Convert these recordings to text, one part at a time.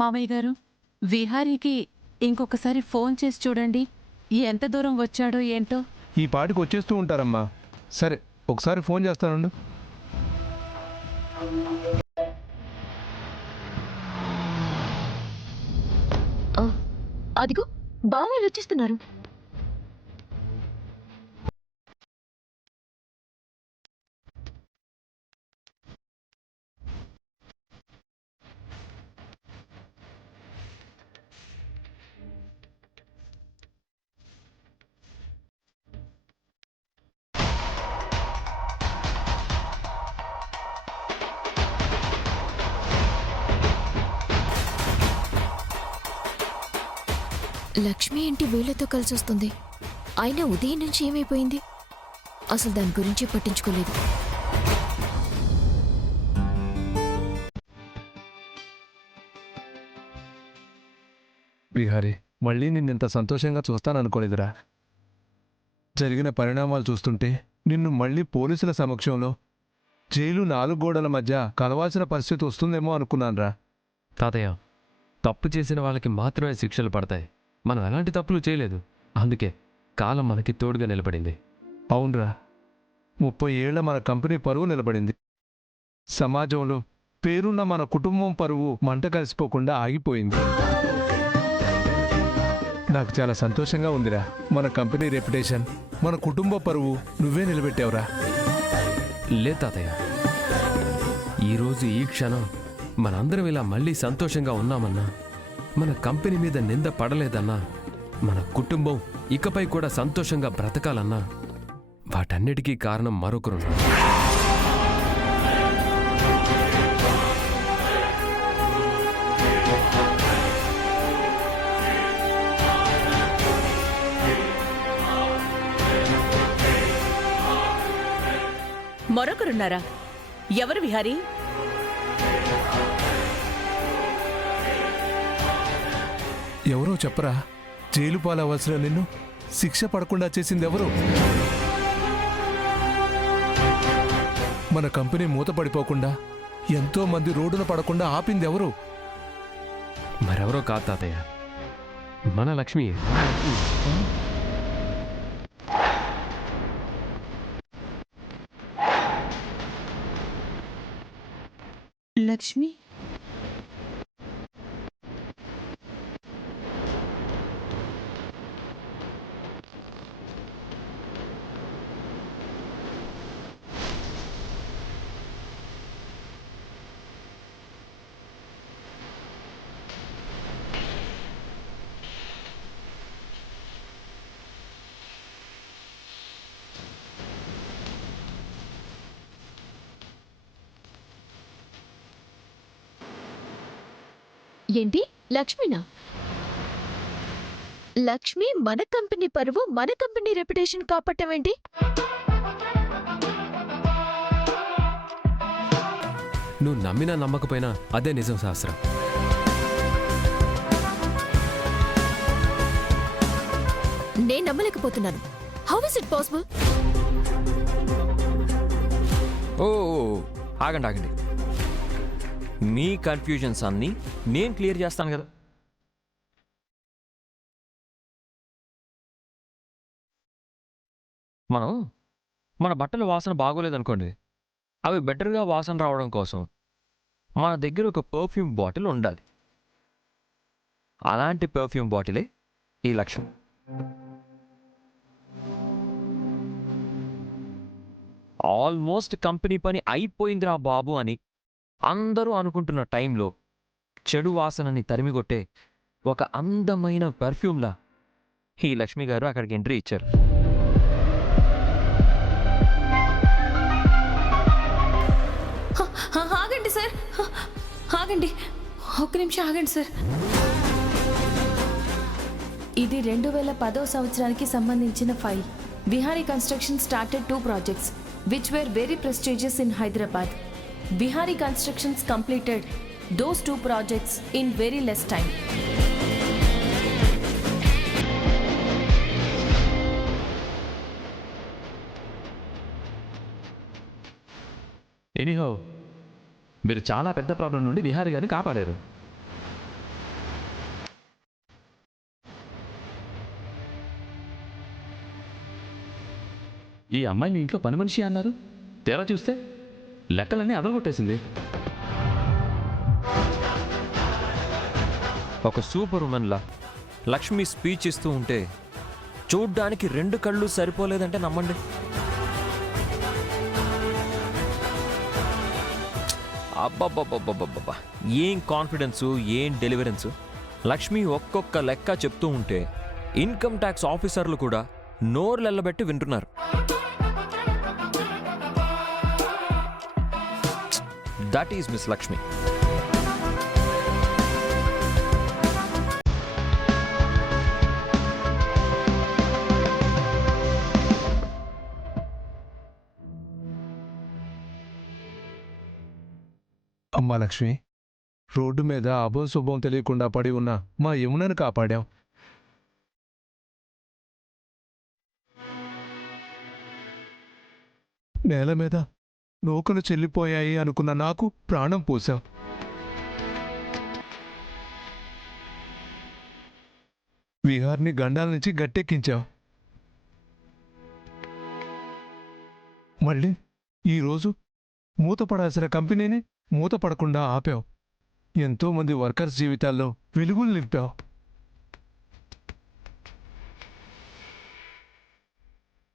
మామయ్య గారు, విహారీకి ఇంకొకసారి ఫోన్ చేసి చూడండి. ఎంత దూరం వచ్చాడో ఏంటో. ఈ పాటికి వచ్చేస్తూ ఉంటారమ్మా. సరే, ఒకసారి ఫోన్ చేస్తానుండు. అదిగో బావలు వచ్చేస్తున్నారు. లక్ష్మి ఏంటి వీళ్ళతో కలిసి వస్తుంది? అయినా ఉదయం నుంచి ఏమైపోయింది? అసలు దాని గురించి పట్టించుకోలేదు. విహారీ, మళ్ళీ నిన్నింత సంతోషంగా చూస్తాననుకోలేదురా. జరిగిన పరిణామాలు చూస్తుంటే నిన్ను మళ్ళీ పోలీసుల సమక్షంలో జైలు 4 గోడల మధ్య కలవాల్సిన పరిస్థితి వస్తుందేమో అనుకున్నానురా. తాతయ్య, తప్పు చేసిన వాళ్ళకి మాత్రమే శిక్షలు పడతాయి. మనం ఎలాంటి తప్పులు చేయలేదు. అందుకే కాలం మనకి తోడుగా నిలబడింది. అవునరా, 30 ఏళ్ల మన కంపెనీ పరువు నిలబడింది. సమాజంలో పేరున్న మన కుటుంబం పరువు మంట కలిసిపోకుండా ఆగిపోయింది. నాకు చాలా సంతోషంగా ఉందిరా. మన కంపెనీ రెప్యుటేషన్, మన కుటుంబ పరువు నువ్వే నిలబెట్టావురా. లే తాతయ్య, ఈరోజు ఈ క్షణం మనందరం ఇలా మళ్ళీ సంతోషంగా ఉన్నామన్నా, మన కంపెనీ మీద నింద పడలేదన్నా, మన కుటుంబం ఇకపై కూడా సంతోషంగా బ్రతకాలన్నా, వాటన్నిటికీ కారణం మరొకరు. మరొకరున్నారా? ఎవరు విహారీ? ఎవరో చెప్పరా. జైలు పాలవలసిన నిన్ను శిక్ష పడకుండా చేసింది ఎవరు? మన కంపెనీ మూతపడిపోకుండా, ఎంతో మంది రోడ్డున పడకుండా ఆపింది ఎవరు? మరెవరో కాదు తాతయ్య, మన లక్ష్మి. లక్ష్మి? ఏంటి లక్ష్మినా? లక్ష్మి మన కంపెనీ పరువు, మన కంపెనీ రెప్యుటేషన్ కాపాడటం ఏంటి? నువ్వు నమ్మినా నమ్మకపోయినా అదే నిజం శాస్త్రం. నేను నమ్మలేకపోతున్నాను. How is it possible? ఓ ఆగండి ఆగండి, మీ కన్ఫ్యూజన్స్ అన్నీ నేను క్లియర్ చేస్తాను కదా. మన బట్టల వాసన బాగోలేదనుకోండి, అవి బెటర్గా వాసన రావడం కోసం మన దగ్గర ఒక పర్ఫ్యూమ్ బాటిల్ ఉండాలి. అలాంటి పర్ఫ్యూమ్ బాటిలే ఈ లక్ష్యం. ఆల్మోస్ట్ కంపెనీ పని అయిపోయిందిరా బాబు అని అందరూ అనుకుంటున్న టైంలో చెడు వాసనని తరిమికొట్టే ఒక అందమైన పర్ఫ్యూమ్లా ఈ లక్ష్మి గారు అక్కడికి ఎంట్రీ ఇచ్చారు. ఆగండి సార్, ఆగండి, ఒక్క నిమిషం ఆగండి సార్. ఇది 2010వ సంవత్సరానికి సంబంధించిన file. Vihari construction started 2 projects which were very prestigious in Hyderabad. Vihari Constructions completed those 2 projects in very less time. Anyhow, మీరు చాలా పెద్ద ప్రాబ్లం నుండి విహారీ గారిని కాపాడారు. ఈ అమ్మాయి మీ ఇంట్లో పని మనిషి అన్నారు, తేరా చూస్తే లెక్కలన్నీ అదరగొట్టేసింది. ఒక సూపర్ ఉమెన్లా లక్ష్మి స్పీచ్ ఇస్తూ ఉంటే చూడ్డానికి 2 కళ్ళు సరిపోలేదంటే నమ్మండి. అబ్బబ్బబ్బబ్బబ్బబ్బా, ఏం కాన్ఫిడెన్సు, ఏం డెలివరెన్సు. లక్ష్మి ఒక్కొక్క లెక్క చెప్తూ ఉంటే ఇన్కమ్ ట్యాక్స్ ఆఫీసర్లు కూడా నోర్లెల్లబెట్టి వింటున్నారు. That is miss Lakshmi. అమ్మా లక్ష్మి, రోడ్డు మీద అభోశుభం తెలియకుండా పడి ఉన్న మా యమునను కాపాడాం. నేల మీద నూకలు చెల్లిపోయాయి అనుకున్న నాకు ప్రాణం పోశాం. విహార్ని గండాల నుంచి గట్టెక్కించాం. మళ్ళీ ఈరోజు మూతపడాల్సిన కంపెనీని మూతపడకుండా ఆపావు. ఎంతోమంది వర్కర్స్ జీవితాల్లో వెలుగులు నింపావు.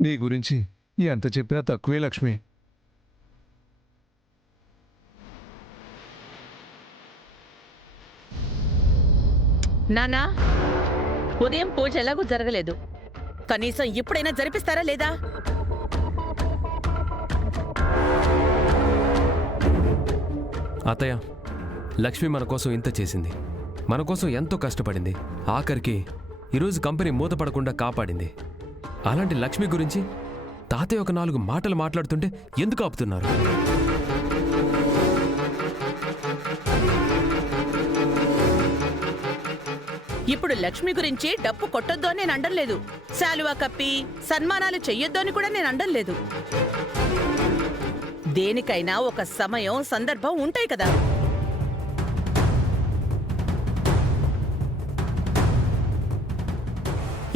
నీ గురించి ఎంత చెప్పినా తక్కువే లక్ష్మి. నానా, ఉదయం పూజ ఎలాగూ జరగలేదు. కనీసం ఇప్పుడైనా జరిపిస్తారా లేదా? అత్తయ్య, లక్ష్మి మన కోసం ఇంత చేసింది, మన కోసం ఎంతో కష్టపడింది, ఆఖరికి ఈరోజు కంపెనీ మూతపడకుండా కాపాడింది. అలాంటి లక్ష్మి గురించి తాతయ్య ఒక 4 మాటలు మాట్లాడుతుంటే ఎందుకు ఆపుతున్నారు? ఇప్పుడు లక్ష్మి గురించి డప్పు కొట్టొద్దు అని నేను అండలేదు. శాలువా కప్పి సన్మానాలు చెయ్యొద్దు అని కూడా నేను అండలేదు. దేనికైనా ఒక సమయం, సందర్భం ఉంటాయి కదా.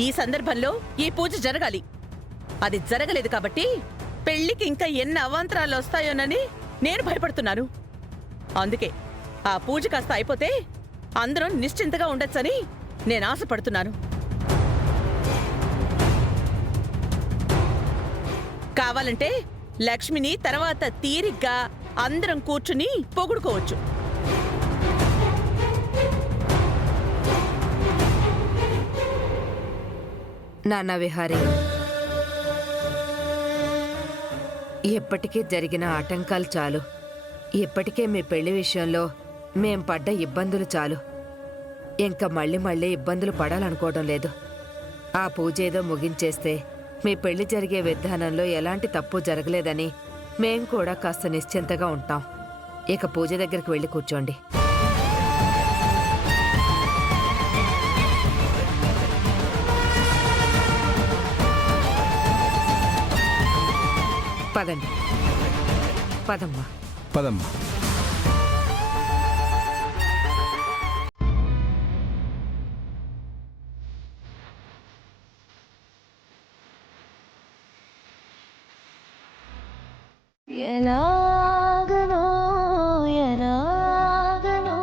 ఈ సందర్భంలో ఈ పూజ జరగాలి. అది జరగలేదు కాబట్టి పెళ్లికి ఇంకా ఎన్ని అవాంతరాలు వస్తాయోనని నేను భయపడుతున్నాను. అందుకే ఆ పూజ కాస్త అయిపోతే అందరం నిశ్చింతగా ఉండొచ్చని నేను ఆశపడుతున్నాను. కావాలంటే లక్ష్మిని తర్వాత తీరిగ్గా అందరం కూర్చుని పొగుడుకోవచ్చు. నాన్న విహారీ, ఎప్పటికీ జరిగిన ఆటంకాలు చాలు. ఇప్పటికే మీ పెళ్లి విషయంలో మేం పడ్డ ఇబ్బందులు చాలు. ఇంకా మళ్ళీ ఇబ్బందులు పడాలనుకోవడం లేదు. ఆ పూజ ఏదో ముగించేస్తే మీ పెళ్లి జరిగే విధానంలో ఎలాంటి తప్పు జరగలేదని మేం కూడా కాస్త నిశ్చింతగా ఉంటాం. ఇక పూజ దగ్గరికి వెళ్ళి కూర్చోండి. పదండి, పదమ్మా. పదమ్మా. ఎలాగనో ఎలాగనో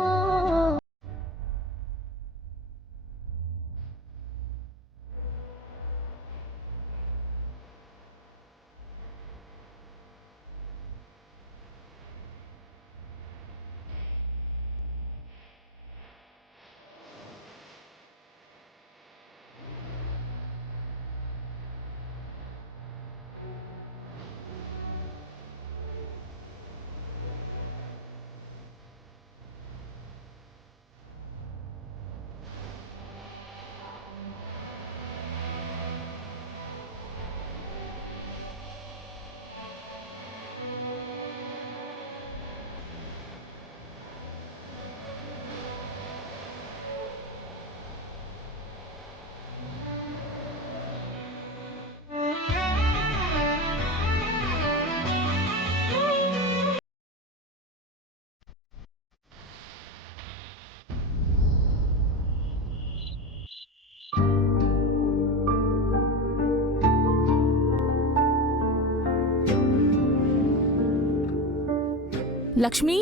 లక్ష్మి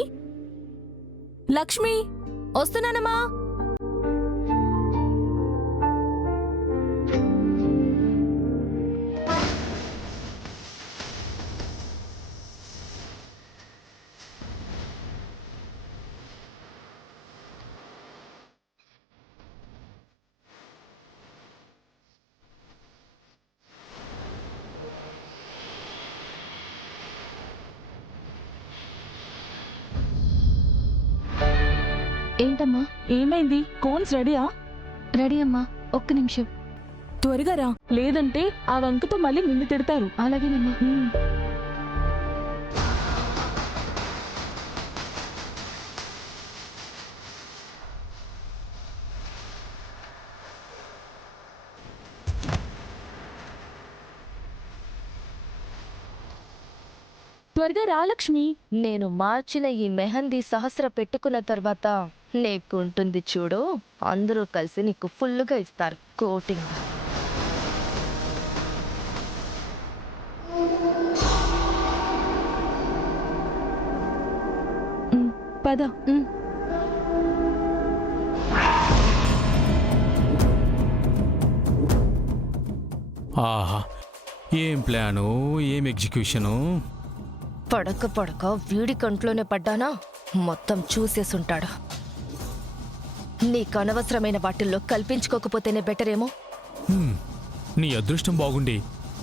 లక్ష్మి వస్తున్నానమ్మా. ఏంటమ్మా? ఏమైంది? కోన్స్ రెడీయా? రెడీ అమ్మా, ఒక్క నిమిషం. త్వరగా రా, లేదంటే ఆ వంకతో మళ్ళీ నిన్ను తిడతారు. అలాగేనమ్మా. త్వరగా రా లక్ష్మి. నేను మార్చిన ఈ మెహందీ సహస్ర పెట్టుకున్న తర్వాత నీకుంటుంది చూడు, అందరూ కలిసి నీకు ఫుల్లుగా ఇస్తారు కోటింగ్. పద. ఆహా, ఏం ప్లాను, ఏం ఎగ్జిక్యూషను. పడక వీడి కంట్లోనే పడ్డానా మొత్తం చూసేసుంటాడు. నీకు అనవసరమైన వాటిల్లో కల్పించుకోకపోతేనే బెటరేమో. నీ అదృష్టం బాగుండి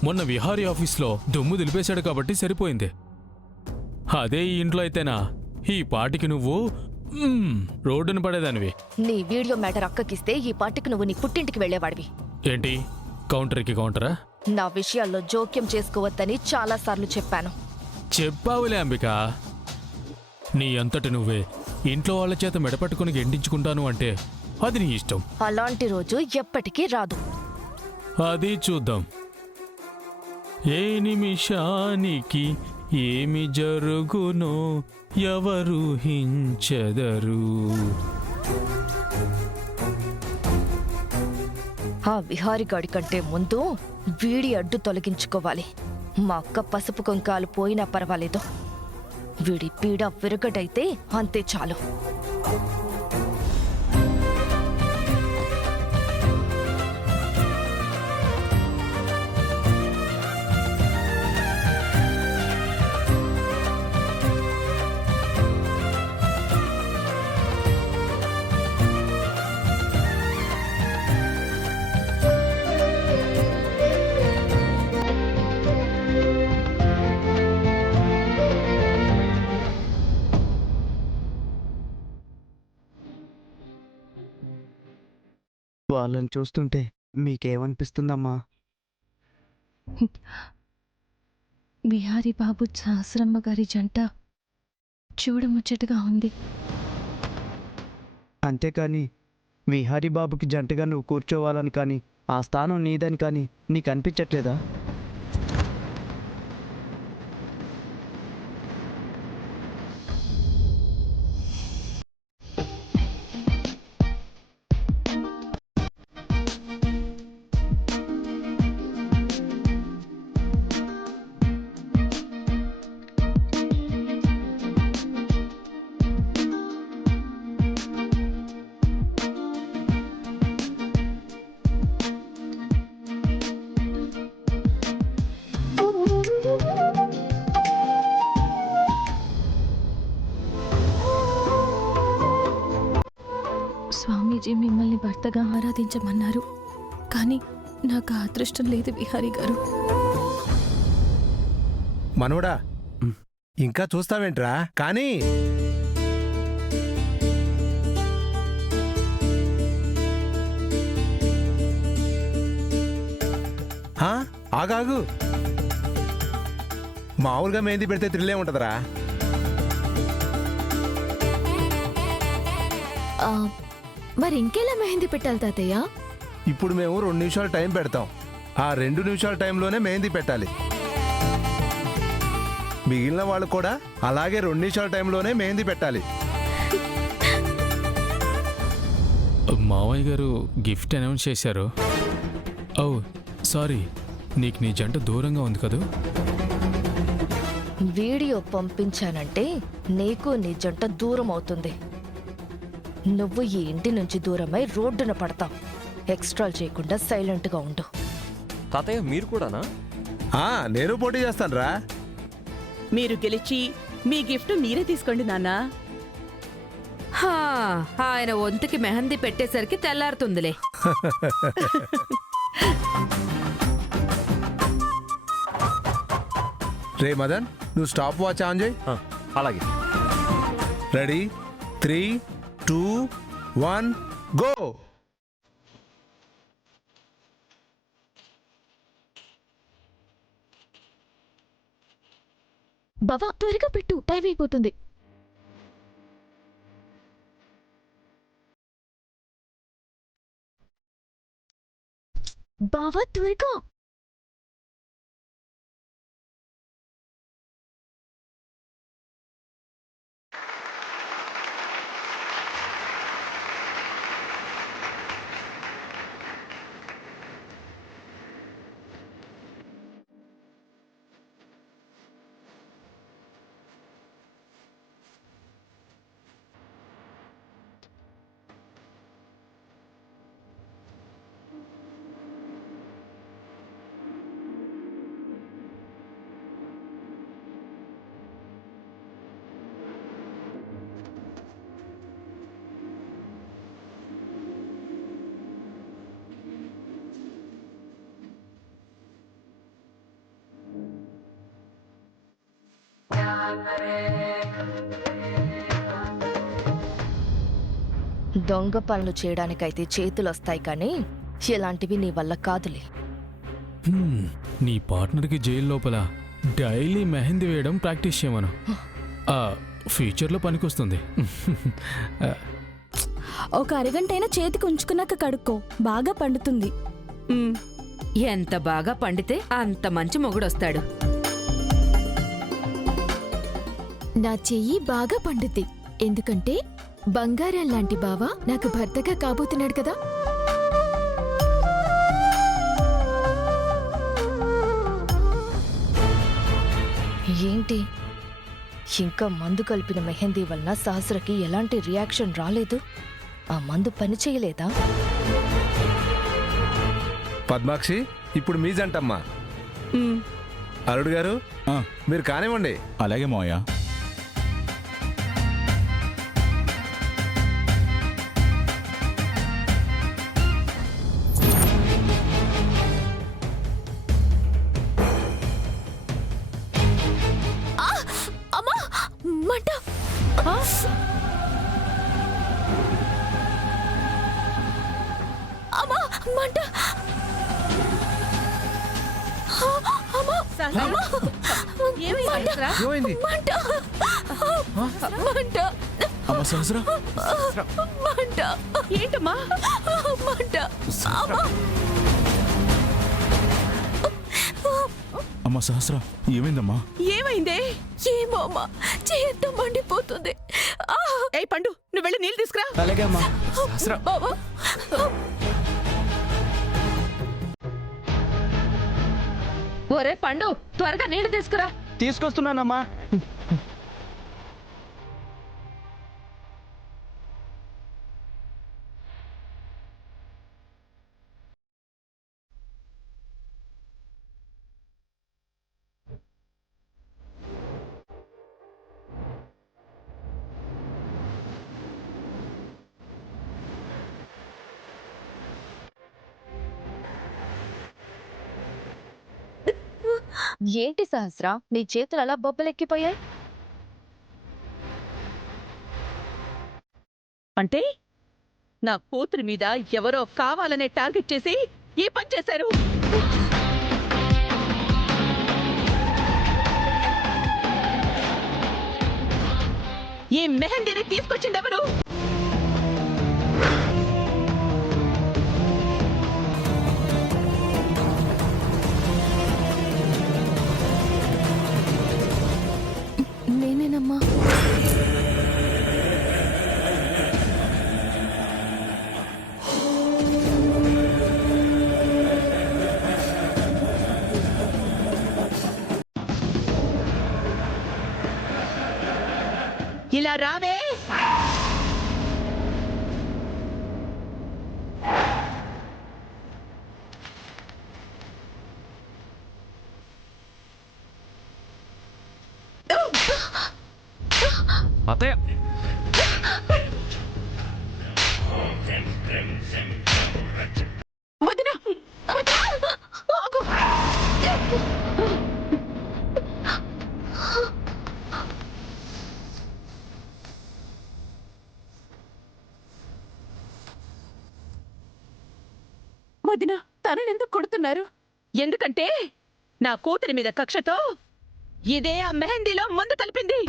మొన్న విహారీ ఆఫీస్లో దుమ్ము దులిపేశాడు కాబట్టి సరిపోయింది. అదే ఈ ఇంట్లో అయితేనా ఈ పాటికి నువ్వు రోడ్డున పడేదానివి. నీ వీడియో మ్యాటర్ అక్కకిస్తే ఈ పాటికి నువ్వు నీ పుట్టింటికి వెళ్లేవాడివి. ఏంటి, కౌంటర్కి కౌంటరా? నా విషయాల్లో జోక్యం చేసుకోవద్దని చాలాసార్లు చెప్పాను. చెప్పావులే అంబిక. నీ అంతటి నువ్వే ఇంట్లో వాళ్ళ చేత మెడపట్టుకుని గెంటించుకుంటాను అంటే అది నీ ఇష్టం. అలాంటి రోజు ఎప్పటికీ రాదు. అది చూద్దాం. ఏ నిమిషానికి ఏమి జరుగునో ఎవరు హించెదరు. ఆ విహారి గాడి కంటే ముందు వీడి అడ్డు తొలగించుకోవాలి. మా అక్క పసుపు కుంకాలు పోయినా పర్వాలేదు, వీడి పీడ విరగడైతే అంతే చాలు. వాళ్ళని చూస్తుంటే మీకేమనిపిస్తుందమ్మా? విహారీ బాబు సహస్రమ్మ గారి జంట చూడముచ్చటగా ఉంది. అంతేకాని విహారీ బాబుకి జంటగా నువ్వు కూర్చోవాలని కానీ ఆ స్థానం నీదని కానీ నీకు అనిపించట్లేదా? స్వామీజీ మిమ్మల్ని భర్తగా ఆరాధించమన్నారు, కానీ నాకు ఆ అదృష్టం లేదు విహారీ గారు. మనవడా, ఇంకా చూస్తావేంట్రా? కానీ ఆగాగు. మామూలుగా మెహందీ పెడితే థ్రిల్లే ఉంటుందిరా. మరి ఇంకెలా మెహందీ పెట్టాలి తాతయ్య? ఇప్పుడు మేము 2 నిమిషాలు టైం పెడతాం. ఆ 2 నిమిషాల టైంలోనే మెహందీ పెట్టాలి. మిగిలిన వాళ్ళు కూడా అలాగే 2 నిమిషాల టైంలోనే మెహందీ పెట్టాలి. మావయ్య గారు గిఫ్ట్ అనౌన్స్ చేశారు. ఓ సారీ, నీకు నీ జంట దూరంగా ఉంది కదూ. వీడియో పంపించానంటే నీకు నీ జంట దూరం అవుతుంది. నువ్వు ఈ ఇంటి నుంచి దూరమై రోడ్డున పడతావు. ఎక్స్ట్రాలు చేయకుండా సైలెంట్గా ఉండు. తాతయ్య మీరు కూడానా? నేను పోటీ చేస్తాను రా. మీరు గెలిచి మీ గిఫ్ట్ మీరే తీసుకోండి నాన్నా. ఆయన ఒంటికి మెహందీ పెట్టేసరికి తెల్లారుతుందిలే. రే మదన్, నువ్వు స్టాప్ వాచ్ ఆన్ చేయి. అలాగే. Ready, 3, 2, 1 go. బావా త్వరగా పెట్టు, టైం అయిపోతుంది. బావా త్వరగా. దొంగ పనులు చేయడానికైతే చేతులొస్తాయి కానీ ఇలాంటివి నీ వల్ల కాదులే. నీ పార్ట్నర్కి జైలు లోపల డైలీ మెహందీ వేయడం ప్రాక్టీస్ చేయమను. ఫ్యూచర్లో పనికొస్తుంది. ఒక అరగంటైనా చేతికి ఉంచుకున్నాక కడుక్కో, బాగా పండుతుంది. ఎంత బాగా పండితే అంత మంచి మొగుడొస్తాడు. నా చెయ్యి బాగా పండుద్ది, ఎందుకంటే బంగారం లాంటి బావ నాకు భర్తగా కాబోతున్నాడు కదా. ఏంటి ఇంకా మందు కలిపిన మెహందీ వలన సహస్రకి ఎలాంటి రియాక్షన్ రాలేదు? ఆ మందు పని చేయలేదా? పద్మాక్షి, ఇప్పుడు మీ జంటమ్మా. అల్లుడు గారు, మీరు కానివ్వండి. అలాగే మోయా. ఏమైంది? అమ్మ సహస్ర, ఏంటమ్మా? అమ్మ సహస్ర, ఏమైందమ్మా? ఏమైందే? ఏమో అమ్మా, చేత్తో మండిపోతుంది. ఏ పండు, నువ్వు వెళ్ళి నీళ్ళు తీసుకురా. అలాగే అమ్మా. బావా ఒరే పండు, త్వరగా నీళ్లు తీసుకురా. తీసుకొస్తున్నానమ్మా. ఏంటి సహస్ర, నీ చేతులు అలా బొబ్బలెక్కిపోయాయి? అంటే నా కూతురి మీద ఎవరో కావాలనే టార్గెట్ చేసి ఈ పని చేశారు. ఈ మెహందీని తీసుకొచ్చిందెవరు? నేనేనమ్మా. ఇలా రావే. అత్తయ్య వదినా, ఆగు. వదినా, తననెందుకు కొడుతున్నారు? ఎందుకంటే నా కూతురి మీద కక్షతో ఇదే ఆ మెహందీలో ముందు కలిపింది.